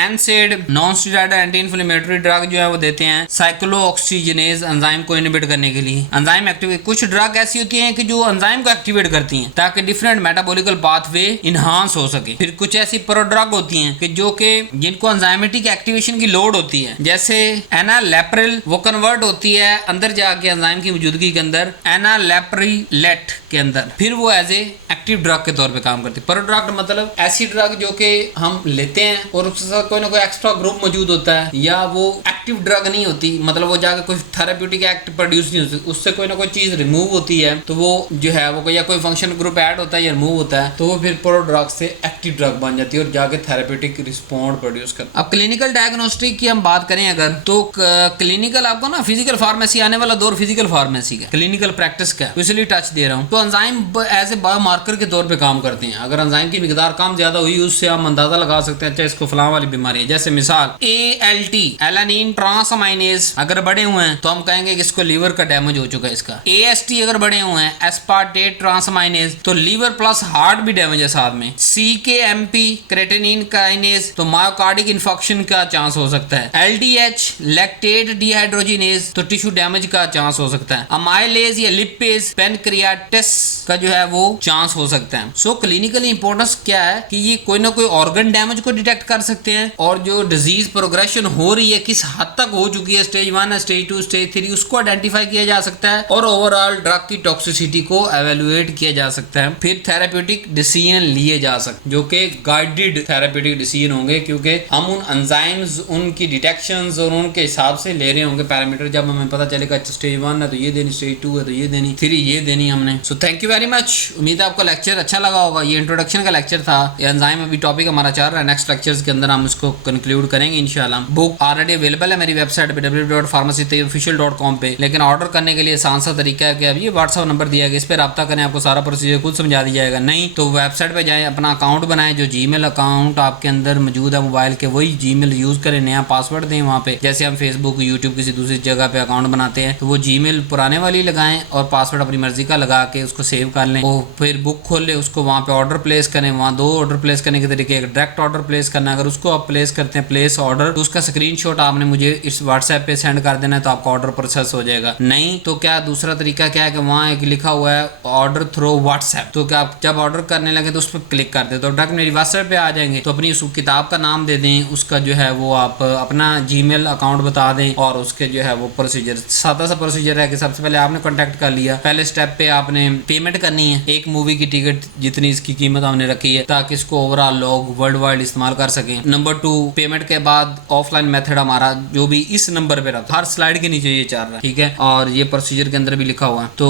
NSAID non steroid anti inflammatory drug जो है वो देते हैं साइक्लोऑक्सीजनेज एंजाइम को इनहिबिट करने के लिए। एंजाइम एक्टिवेट, कुछ ड्रग ऐसी होती हैं कि जो एंजाइम को एक्टिवेट करती हैं ताकि डिफरेंट मेटाबॉलिकल पाथवे इनहांस हो सके। फिर कुछ ऐसी प्रोड्रग होती हैं कि जो कि जिनको एंजाइमेटिक एक्टिवेशन की लोड होती है, जैसे एनालेप्रिल, वो कन्वर्ट होती है अंदर जाके एंजाइम की मौजूदगी के अंदर एनालेप्रिलेट के अंदर, फिर वो एज ए एक्टिव ड्रग के तौर पे काम करती है। प्रोड्रग मतलब ऐसी ड्रग जो कि हम लेते हैं और उसके साथ कोई ना कोई एक्स्ट्रा ग्रुप मौजूद होता है, या वो एक्टिव ड्रग नहीं होती, मतलब वो जाकर कोई थेरेप्यूटिक एक्ट प्रोड्यूस नहीं होती, उससे कोई ना कोई चीज रिमूव होती है, तो वो जो है वो या कोई फंक्शन ग्रुप ऐड होता है या रिमूव होता है, तो वो फिर प्रोड्रग से एक्टिव ड्रग बन जाती है और जाके थेरेप्यूटिक रिस्पॉन्ड प्रोड्यूस करती है। अब क्लिनिकल डायग्नोस्टिक की हम बात करें अगर, तो क्लिनिकल आपको ना फिजिकल फार्मेसी आने वाला दौर फिजिकल फार्मेसी का, क्लिनिकल प्रैक्टिस का, तो इसलिए टच दे रहा हूँ। तो एंजाइम एज ए बायोमार्कर के तौर पे काम करते हैं। अगर एंजाइम की मिकदार कम ज्यादा हुई उससे हम अंदाजा लगा सकते हैं, चाहे इसको फलां वाली बीमारी है। जैसे मिसाल ALT एलानिन ट्रांसअमाइनेज अगर बढ़े हुए हैं तो हम कहेंगे कि इसको लीवर का डैमेज हो चुका है इसका। AST अगर बढ़े हुए हैं एस्पार्टेट ट्रांसअमाइनेज, तो लीवर प्लस हार्ट भी डैमेज है साथ में। CKMP क्रेटिनिन काइनेज, तो मायोकार्डिक इन्फेक्शन का चांस हो सकता है। LDH लैक्टेट डिहाइड्रोजिनेज, तो टिश्यू डैमेज का चांस हो सकता है। अमाइलेज या लिपेज पेनक्रियाटिस का जो है वो चांस हो सकता है। सो क्लिनिकल इंपॉर्टेंस क्या है कि ये कोई ना कोई ऑर्गन डैमेज को डिटेक्ट कर सकते हैं, और जो डिजीज प्रोग्रेशन हो रही है किस हद तक हो चुकी है, स्टेज 1 स्टेज 2 स्टेज 3, उसको आइडेंटिफाई किया जा सकता है, और ओवरऑल ड्रग की टॉक्सिसिटी को एवेलुएट किया जा सकता है। फिर थेरेप्यूटिक डिसीजन लिए जा सकते जो कि गाइडेड थेरेप्यूटिक डिसीजन होंगे, क्योंकि हम उन एंजाइम्स, उनकी डिटेक्शंस और उनके हिसाब से ले रहे होंगे पैरामीटर। जब हमें पता चलेगा स्टेज 1 है तो ये देनी, स्टेज 2 है तो ये देनी, 3 ये देनी हमने। So thank you very much. उम्मीद है आपको लेक्चर अच्छा लगा होगा। ये इंट्रोडक्शन का लेक्चर था, एंजाइम अभी टॉपिक हमारा चल रहा है। नेक्स्ट लेक्चर्स के अंदर हम इसको कंक्लूड करेंगे इंशाल्लाह। बुक ऑलरेडी अवेलेबल है मेरी वेबसाइट पे www.pharmacytayyibofficial.com पे, लेकिन ऑर्डर करने के लिए आसान सा तरीका है कि अब ये व्हाट्सअप नंबर दिया गया, इस पर रब्ता करें, आपको सारा प्रोसीजर खुद समझा दिया जाएगा। नहीं तो वेबसाइट पे जाएं, अपना अकाउंट बनाएं, जो जीमेल अकाउंट आपके अंदर मौजूद है मोबाइल के, वही जीमेल यूज करें, नया पासवर्ड दें वहाँ पे। जैसे हम फेसबुक, यूट्यूब किसी दूसरी जगह पे अकाउंट बनाते हैं तो वो जीमेल पुराने वाली लगाएं और पासवर्ड अपनी मर्जी का लगा के उसको सेव कर लें। और फिर बुक खोल लें, उसको वहाँ पे ऑर्डर प्लेस करें। वहाँ 2 ऑर्डर प्लेस करने के तरीके, एक डायरेक्ट ऑर्डर प्लेस करना है, अगर उसको आप प्लेस करते हैं प्लेस ऑर्डर, तो उसका स्क्रीनशॉट आपने मुझे इस व्हाट्सएप पे सेंड कर देना है, तो आपका ऑर्डर प्रोसेस हो जाएगा। नहीं तो क्या दूसरा तरीका क्या है कि वहाँ एक लिखा हुआ है ऑर्डर थ्रू व्हाट्सएप, तो क्या आप जब ऑर्डर करने लगे तो उस पर क्लिक कर दे तो डायरेक्ट मेरी व्हाट्सएप पे आ जाएंगे। तो अपनी उस किताब का नाम दे दें, उसका जो है वो आप अपना जीमेल अकाउंट बता दें, और उसके जो है वो प्रोसीजर, सादा सा प्रोसीजर है कि सबसे पहले आपने कॉन्टैक्ट कर लिया, पहले स्टेप पे आपने पेमेंट करनी है, एक मूवी की टिकट जितनी इसकी कीमत हमने रखी है, ताकि इसको ओवरऑल लोग वर्ल्ड वाइड इस्तेमाल कर सकें। नंबर 2, पेमेंट के बाद ऑफलाइन मेथड हमारा जो भी इस नंबर पे रहता है, हर स्लाइड के नीचे ये चल रहा है, ठीक है, और ये प्रोसीजर के अंदर भी लिखा हुआ है। तो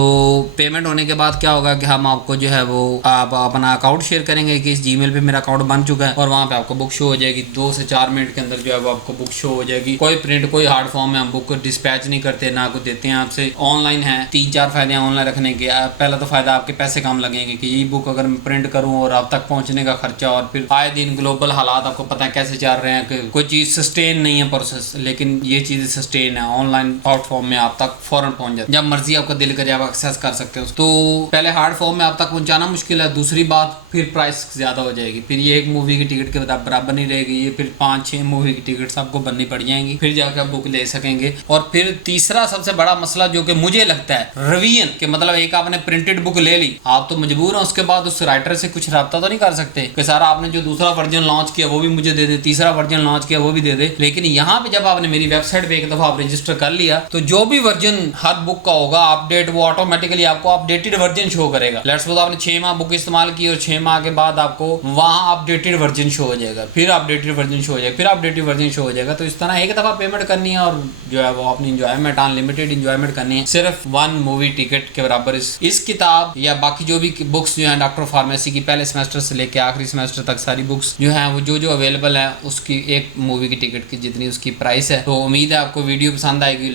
पेमेंट होने के बाद क्या होगा कि हम आपको जो है वो आप अपना अकाउंट शेयर करेंगे कि इस जीमेल पे मेरा अकाउंट बन चुका है, और वहाँ पे आपको बुक शो हो जाएगी। 2 से 4 मिनट के अंदर जो है वो आपको बुक शो हो जाएगी। कोई प्रिंट, कोई हार्ड फॉर्म में हम बुक को डिस्पैच नहीं करते, ना को देते हैं आपसे, ऑनलाइन है। 3-4 फायदे ऑनलाइन रखने के। पहला तो फायदा आपके पैसे कम लगेंगे कि ये बुक अगर मैं प्रिंट करूँ और आप तक पहुँचने का खर्चा, और फिर आए दिन ग्लोबल हालात आपको पता है कैसे चल रहे हैं कि कोई चीज़ सस्टेन नहीं है प्रोसेस, लेकिन ये चीज़ें सस्टेन है, ऑनलाइन हार्ड फॉर्म में आप तक फौरन पहुँच जाए, जब मर्जी आपका दिल करे आप एक्सेस कर सकते हो। तो पहले हार्ड फॉर्म में आप तक पहुँचाना मुश्किल है, दूसरी बात फिर प्राइस ज़्यादा हो जाएगी, फिर ये एक मूवी की टिकट के बराबर नहीं रहेगी, ये फिर 5-6 मूवी की टिकट्स आपको बननी पड़ जाएंगी, फिर जाकर बुक ले सकेंगे। और फिर तीसरा सबसे बड़ा मसला जो कि मुझे लगता है, रिवीजन के मतलब एक आपने प्रिंटेड बुक ले ली, आप तो मजबूर हैं उसके बाद उस राइटर से कुछ रब्ता तो नहीं कर सकते कि सारा आपने जो दूसरा वर्जन लॉन्च किया वो भी मुझे दे दे, तीसरा वर्जन लॉन्च किया वो भी दे दे। लेकिन यहाँ पे जब आपने मेरी वेबसाइट पे एक दफा आप रजिस्टर कर लिया, तो जो भी वर्जन हर बुक का होगा अपडेट, वो ऑटोमेटिकली आपको अपडेटेड वर्जन शो करेगा। लेट्स सपोज आपने 6 माह बुक इस्तेमाल की और 6 माह के बाद आपको वहाँ अपडेटेड वर्जन शो हो जाएगा, फिर अपडेटेड वर्जन शो हो जाएगा, फिर अपडेटेड वर्जन शो हो जाएगा। तो इस तरह एक दफा पेमेंट करनी है और जो है वो अपनी इंजॉयमेंट, अनलिमिटेड इंजॉयमेंट करनी है, सिर्फ 1 मूवी टिकट के बराबर। इस किताब या बाकी जो भी बुक्स जो है डॉक्टर फार्मेसी की, पहले सेमेस्टर से लेकर आखिरी सेमेस्टर तक सारी बुक्स जो है वो जो अवेलेबल है, उसकी एक मूवी की टिकट की जितनी उसकी प्राइस है। तो उम्मीद है आपको वीडियो पसंद आएगी।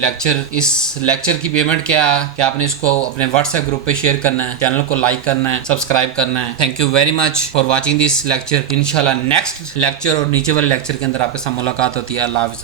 इस लेक्चर की पेमेंट क्या है कि आपने इसको अपने व्हाट्सएप ग्रुप पे शेयर करना है, चैनल को लाइक करना है, सब्सक्राइब करना है। Thank you very much for watching this lecture. इंशाल्लाह नेक्स्ट लेक्चर और नीचे वाले लेक्चर के अंदर आपके साथ मुलाकात होती है। अल्लाह हाफ़िज़।